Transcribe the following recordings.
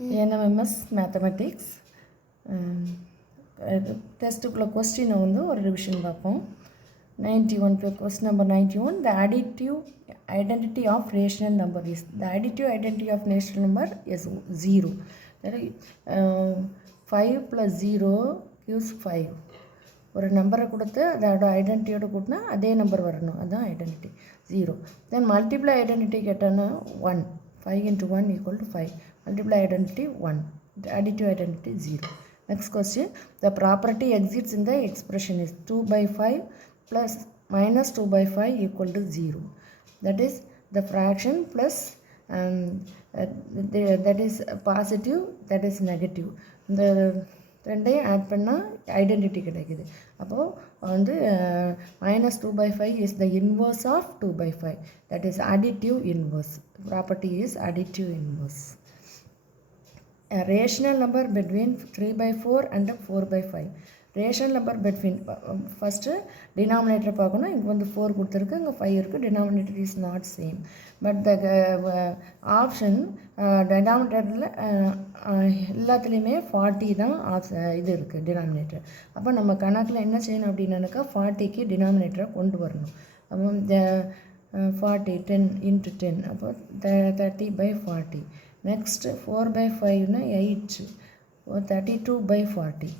NMMS mathematics டெஸ்ட்டுக்குள்ள கொஸ்டினை வந்து ஒரு ரிவிஷன் பார்ப்போம். 91 question number 91. The additive identity of rational number is, the additive identity of rational number is 0. That is 5 plus 0 gives 5. ஒரு நம்பரை கொடுத்து அதோட ஐடென்டிட்டியோட கூட்டினா அதே நம்பர் வரணும், அதுதான் ஐடென்டிட்டி 0. தென் மல்டிப்ளை ஐடென்டிட்டி கேட்டோன்னா 1. 5 into 1 equal to 5. Multiply identity 1. The additive identity 0. Next question. The property exists in the expression is 2 by 5 plus minus 2 by 5 equal to 0. That is the fraction plus that is positive, that is negative. The ரெண்டையும் add பண்ணால் identity கிடைக்குது. அப்போது வந்து minus 2 by 5 is the inverse of 2 by 5. That is additive inverse. Property is additive inverse. A rational number between 3 by 4 and 4 by 5. Rational number between first denominator பார்க்கணும். இங்கே வந்து 4 கொடுத்துருக்கு, இங்கே 5 இருக்குது. Denominator is not same. But the option டினாமினேட்டரில் எல்லாத்துலேயுமே 40 தான் இது இருக்குது டினாமினேட்டர். அப்போ நம்ம கணக்கில் என்ன செய்யணும் அப்படின்னாக்கா 40க்கு டினாமினேட்டரை கொண்டு வரணும். அப்போ 40 10 into 10 அப்போ 30 by 40. Next 4 by 5னா 8, 32 by 40.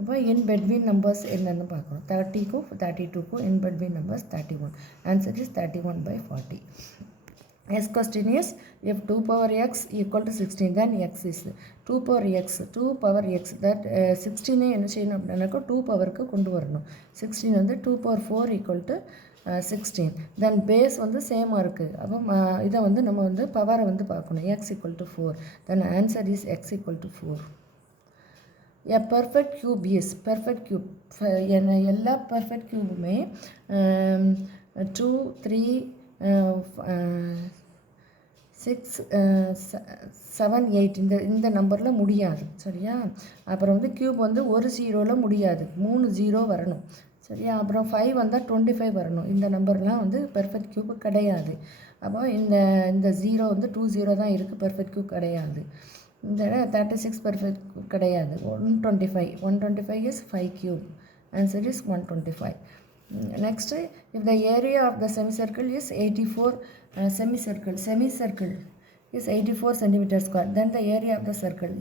அப்போ இன் பெட்வீன் நம்பர்ஸ் என்னென்னு பார்க்கணும். 30க்கும் 32க்கும் in between numbers 31. Answer is 31 by 40. Next question is, if 2 power x equal to 16, then x is 2 power x. 2 power x that 16 என்ன செய்யணும் அப்படின்னாக்கா 2 பவருக்கு கொண்டு வரணும். 16 வந்து 2 power 4 equal to 16. Then base வந்து சேமாக இருக்குது. அப்போ இதை வந்து நம்ம வந்து பவரை வந்து பார்க்கணும். x equal to 4. Then answer is x equal to 4. A perfect cube is, perfect cube எல்லா perfect cubeமே 2 3 6 7 8 இந்த நம்பரில் முடியாது, சரியா? அப்புறம் வந்து க்யூப் வந்து ஒரு ஜீரோவில் முடியாது, 3 ஜீரோ வரணும், சரியா? அப்புறம் 5 வந்தால் 25 வரணும். இந்த நம்பர்லாம் வந்து பெர்ஃபெக்ட் க்யூப் கிடையாது. அப்போ இந்த ஜீரோ வந்து 2 ஜீரோ தான் இருக்குது, பெர்ஃபெக்ட் க்யூப் கிடையாது. இந்த 36 பெர்ஃபெக்ட் கிடையாது. 125 is 5 cube. Answer is 125. Next, if the area of the semicircle is 84, semicircle is 84 centimeter square, then the area of the circle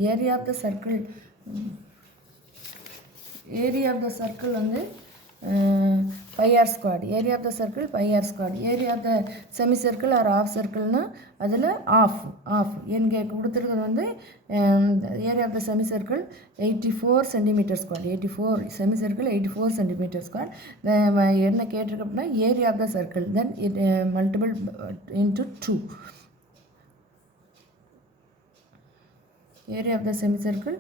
வந்து pi r squared. Area of the circle pi r squared. Area of the semicircle or half circleனா அதில் half. எங்கே கொடுத்துருக்கிறது வந்து area of the semicircle 84 centimeter square. 84 semicircle 84 centimeter square. என்ன கேட்டிருக்கு அப்படின்னா area of the circle, then it multiple into 2. Area of the semicircle,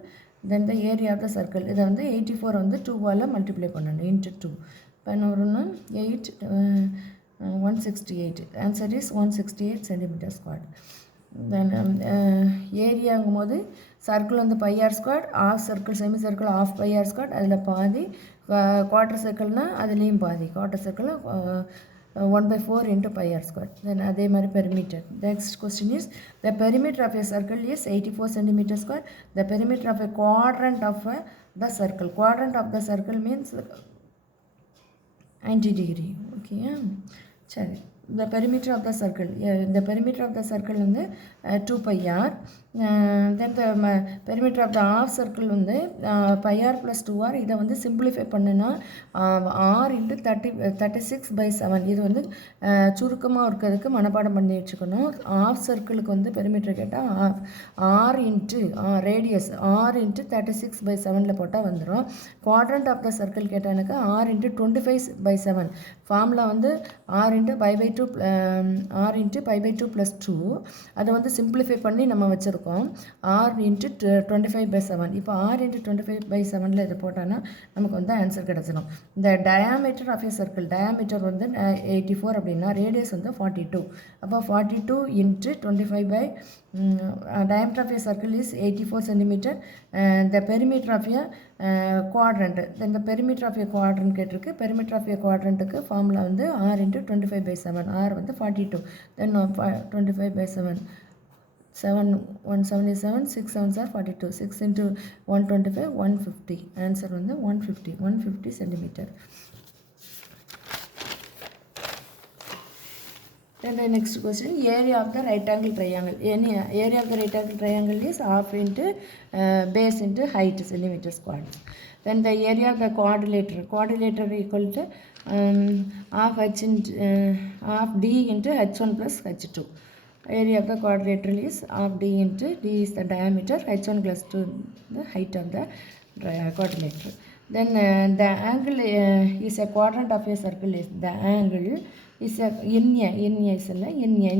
then the area of the circle. இதை வந்து 84 வந்து 2வால் மல்டிப்ளை பண்ணணும், into 2 பண்ணணும்னா 8 168. Answer is 168 centimetre square. Then ஏரியாங்கும் போது சர்க்கிள் வந்து pi r square, of circle semi circle of pi r square, அதில் பாதி. குவார்ட்டர் சர்க்கிள்னால் அதுலேயும் பாதி. Quarter circle 1 by 4 into pi r square. Then அதே மாதிரி perimeter. Next question is, the perimeter of a circle is 84 centimeter square. The perimeter of a quadrant of the circle. Quadrant of the circle means 90 degree. Okay. சரி. The perimeter of the circle. The perimeter of the circle வந்து 2 pi r. Then the perimeter of the half circle வந்து pi r plus 2r. இதை வந்து simplify பண்ணுனா r into 36 by 7. இது வந்து சுருக்கமாக இருக்கிறதுக்கு மனப்பாடம் பண்ணி வச்சுக்கணும். ஆஃப் சர்க்கிளுக்கு வந்து பெரிமீட்டர் கேட்டால் r into radius r into 36 by 7ல் போட்டால் வந்துடும். குவாட்ரண்ட் ஆஃப் த சர்க்கிள் கேட்டால் எனக்கு r into 25 by 7. ஃபார்முலா வந்து r into pi by 2 plus 2. அதை வந்து சிம்பிளிஃபை பண்ணி நம்ம வச்சுருக்கோம். r into 25 by 7. இப்போ r into 25 by 7ல் இதை போட்டான்னா நமக்கு வந்து ஆன்சர் கிடச்சிடும். இந்த diameter of a circle, diameter வந்து 84 அப்படின்னா ரேடியஸ் வந்து 42. அப்போ 42 into 25 by diameter of a circle is 84 centimeter. The perimeter of a quadrant, then the perimeter of a quadrant கேட்டிருக்கு. perimeter of a quadrantக்கு ஃபார்முலா வந்து r into 25 by 7. r வந்து 42, then 25 by 7. 7 177 6 7s are 42 6 into 125 150 answer வந்து 150 centimeter. Then the next question, area of the right angle triangle. Any area of the right angle triangle is half into base into height centimeter squared. Then the area of the quadrilateral equal to half h into half d into h1 plus h2. Area of the quadrilateral is half d into d is the diameter, h1 plus 2 the height of the quadrilateral. Then the angle is a quadrant of a circle is the angle is a in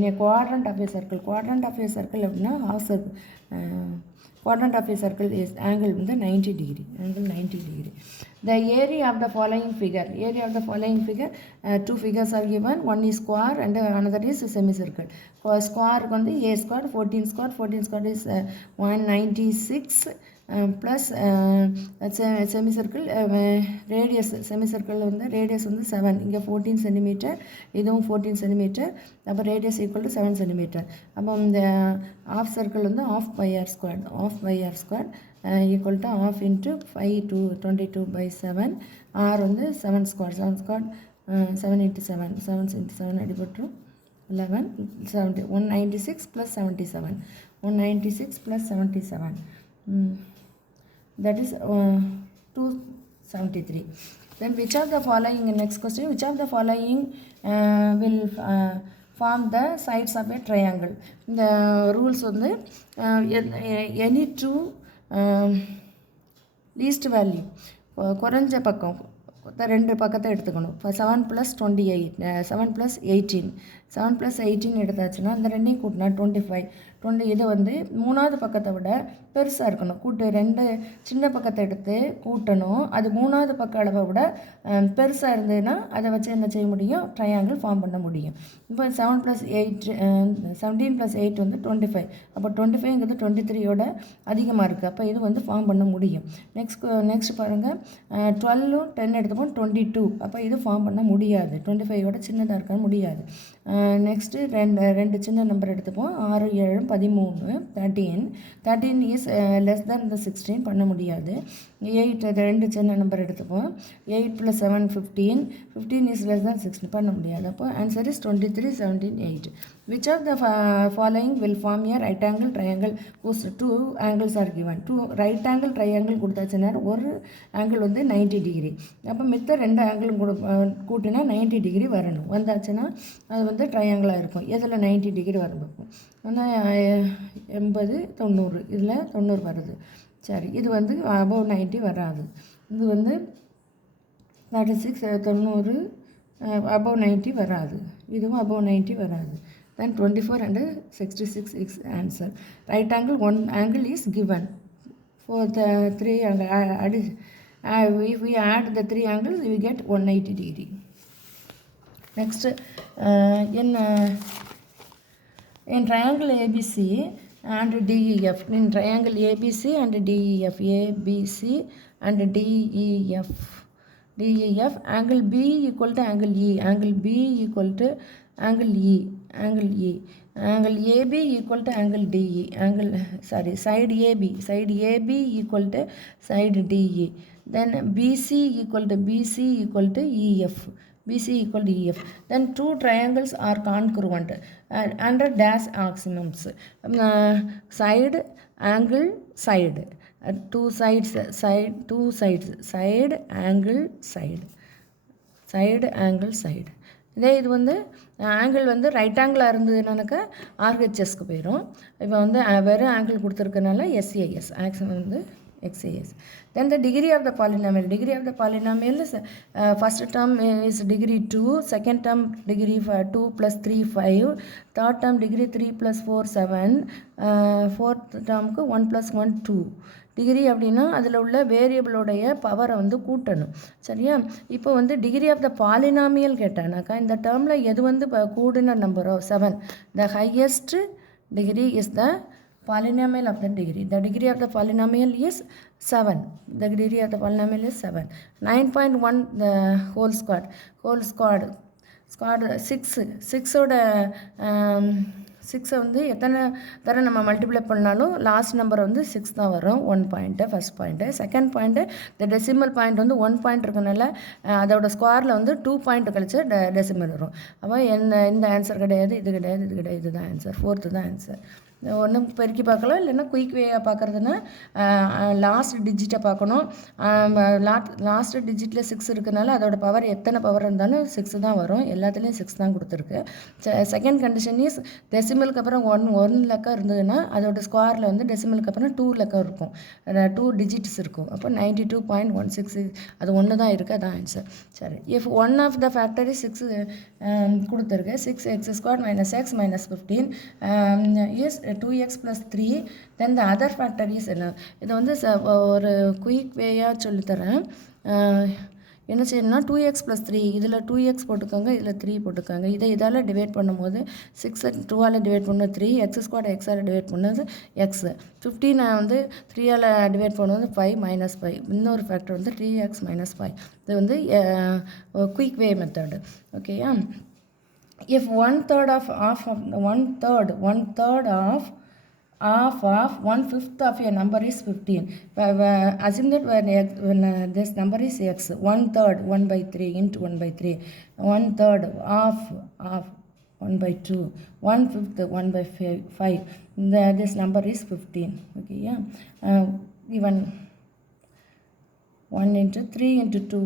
a quadrant of a circle. Quadrant of a circle அப்படின்னா half circle. Quadrant of a circle is angle வந்து 90 degree. Angle 90 degree. The area of the following figure. Area of the following figure. Two figures are given. One is square and another is semicircle. Square வந்து a square 14 square. 14 square is 196 plus semicircle radius semicircle வந்து radius வந்து 7 இங்கே 14 centimeter இதுவும் 14 centimeter அப்போ radius equal to 7 centimeter அப்போ இந்த half circle வந்து half pi r squared equal to half into 5 to 22 by 7 r வந்து 7 squared 7 into 7 into 7 அடிபட்டுரும் 11 70 196 plus 77 196 plus 77 that is 273. Then which of the following, next question, which of the following will form the sides of a triangle? The rules on the any two least value குறைஞ்ச பக்கம் ரெண்டு பக்கத்தை எடுத்துக்கணும். இப்போ 7 + 28 7 + 18 7 + 18 எடுத்தாச்சுன்னா அந்த ரெண்டையும் கூட்டினா 25 இது வந்து மூணாவது பக்கத்தை விட பெருசாக இருக்கணும். ரெண்டு சின்ன பக்கத்தை எடுத்து கூட்டணும். அது மூணாவது பக்க அளவை விட பெருசாக இருந்ததுன்னா அதை வச்சு என்ன செய்ய முடியும்? ட்ரையாங்கிள் ஃபார்ம் பண்ண முடியும். இப்போ 7 + 8 17 + 8 வந்து 25. அப்போ 25ங்கிறது 23யோட அதிகமாக இருக்குது. அப்போ இது வந்து ஃபார்ம் பண்ண முடியும். நெக்ஸ்ட் பாருங்கள் 12 10 எடுத்துப்போம் 22. அப்போ இது ஃபார்ம் பண்ண முடியாது. 25யோட சின்னதாக இருக்க முடியாது. நெக்ஸ்ட்டு ரெண்டு சின்ன நம்பர் எடுத்துப்போம் 6 7 13 13 இஸ் லெஸ் தேன் இந்த 16 பண்ண முடியாது. 8 ரெண்டு சின்ன நம்பர் எடுத்துப்போம் 8 + 7 15 இஸ் லெஸ் தேன் 16 பண்ண முடியாது. அப்போ answer is 23 17 8. Which of the following will form a right angle triangle whose two angles are given? Two right angle triangle கொடுத்தாச்சுன்னா ஒரு ஆங்கிள் வந்து 90 டிகிரி. அப்போ மித்த ரெண்டு ஆங்கிளும் கூட்டினா 90 டிகிரி வரணும். வந்தாச்சுன்னா அது வந்து ட்ரையாங்கிளாக இருக்கும். எதில் 90 டிகிரி வரும் பார்ப்போம். ஆனால் 80 90 இதில் 90 வருது. சரி, இது வந்து above 90 வராது. இது வந்து 36 90 above 90 வராது. இதுவும் above 90 வராது. Then 24 and 66 is answer. Right angle, one angle is given. For the three angle, if we add the three angles, we get 180 degree. Next, in triangle ABC and DEF, in triangle ABC and DEF, angle B equal to angle E, angle B equal to angle E, angle AB equal to angle DE, side AB equal to side DE. Then BC equal to EF. Then two triangles are congruent under dash axioms. Side angle side. Two sides side angle side. இதே இது வந்து angle வந்து right ஆங்கிளாக இருந்ததுனாக்கா ஆர்ஹெச்எஸ்க்கு போயிடும். இப்போ வந்து வெறும் angle கொடுத்துருக்கனால SAS action வந்து XAS. Then the degree of the polynomial is first term is degree 2, second term degree 2 plus 3 5, third term degree 3 plus 4 7, fourth termக்கு 1 plus 1 2. Degree அப்படின்னா அதில் உள்ள வேரியபிளோடைய பவரை வந்து கூட்டணும். சரியா? இப்போ வந்து டிகிரி ஆஃப் த பாலினாமியல் கேட்டானாக்கா இந்த டேர்மில் எது வந்து கூடின நம்பரோ 7. The highest degree is the polynomial of the degree. The degree of the polynomial is 7. The degree of the polynomial is 7. 9.1 the whole squared 6 ஓட 6 வந்து எத்தனை தடவை நம்ம மல்டிப்ளை பண்ணாலும் லாஸ்ட் நம்பர் வந்து 6 தான் வரும். 1 point first point. Second point இந்த டெசிமல் பாயிண்ட் வந்து 1 பாயிண்ட் இருக்கனால அதோட ஸ்கொயரில் வந்து 2 பாயிண்ட் கழிச்சு டெசிமல் வரும். அப்போ இந்த ஆன்சர் கிடையாது, இது கிடையாது, இது கிடையாது, இதுதான் ஆன்சர். 4th தான் ஆன்சர். ஒன்று பெருக்கி பார்க்கலாம், இல்லைன்னா குயிக் வேயாக பார்க்குறதுன்னா லாஸ்ட் டிஜிட்டை பார்க்கணும். லாஸ்ட் டிஜிட்டில் 6 இருக்கனால அதோட பவர் எத்தனை பவர் இருந்தாலும் 6 தான் வரும். எல்லாத்துலேயும் 6 தான் கொடுத்துருக்கு. செகண்ட் கண்டிஷன் இஸ் டெசிமலுக்கு அப்புறம் 1 லக்கம் இருந்ததுன்னா அதோட ஸ்கொயரில் வந்து டெசிமலுக்கு அப்புறம் 2 லக்கம் இருக்கும், 2 டிஜிட்ஸ் இருக்கும். அப்போ 92.16 அது ஒன்று தான் இருக்குது, அதான் ஆன்சர். சரி, if one of the factor is 6 கொடுத்துருக்கு. 6x² - x - 15 is 2x + 3, then the other factor is என்ன. இது வந்து ஒரு குயிக் வேயாக சொல்லித்தரேன். என்ன செய்யணும்னா 2x + 3, இதில் 2x போட்டுக்கோங்க, இதில் 3 போட்டுக்கோங்க. இதால் டிவைட் பண்ணும்போது 6 2ஆல் டிவைட் பண்ணது 3, x² x-ஆல் டிவைட் பண்ணது x, 15 வந்து 3ஆல் டிவைட் பண்ணுவது 5 - 5. இன்னொரு ஃபேக்டர் வந்து 3x - 5. இது வந்து குயிக் வே மெத்தடு. ஓகேயா? If 1/3 of 1/5 of a number is 15, assume that when this number is x, 1/3 1/3 into 1/3, 1/3 of 1/2, 1/5 1/5, this number is 15. Okay, yeah. Even 1 into 3 into 2,